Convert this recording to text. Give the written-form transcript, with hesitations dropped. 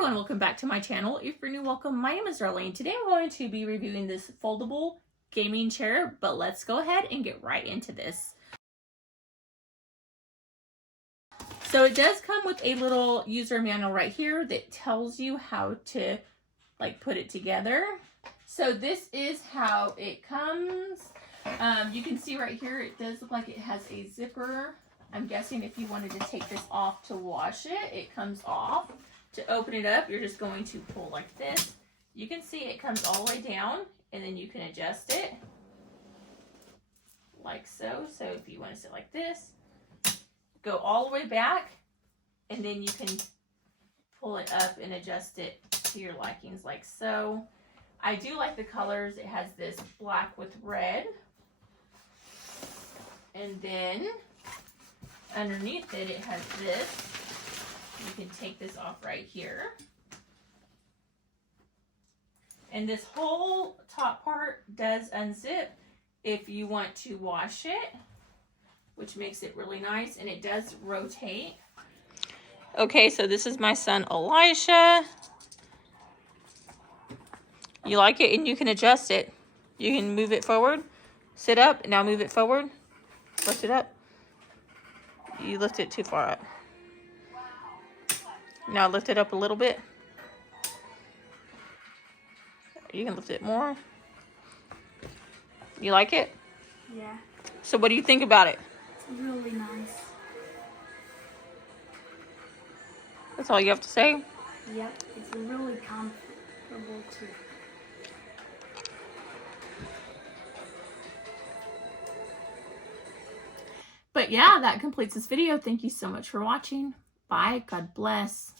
everyone, welcome back to my channel. If you're new, welcome. My name is Darlene. Today I'm going to be reviewing this foldable gaming chair, but let's go ahead and get right into this. So it does come with a little user manual right here that tells you how to put it together. So this is how it comes. You can see right here, it does look like it has a zipper. I'm guessing if you wanted to take this off to wash it, it comes off. To open it up, you're just going to pull like this. You can see it comes all the way down, and then you can adjust it like so. So if you want to sit like this, go all the way back, and then you can pull it up and adjust it to your likings like so. I do like the colors. It has this black with red. And then underneath it, it has this. You can take this off right here. And this whole top part does unzip if you want to wash it, which makes it really nice, and it does rotate. Okay, so this is my son Elisha. You like it, and you can adjust it. You can move it forward, sit up, now move it forward, lift it up. You lift it too far up. Now lift it up a little bit. You can lift it more. You like it? Yeah. So what do you think about it? It's really nice. That's all you have to say? Yep, it's really comfortable too. But yeah, that completes this video. Thank you so much for watching. Bye. God bless.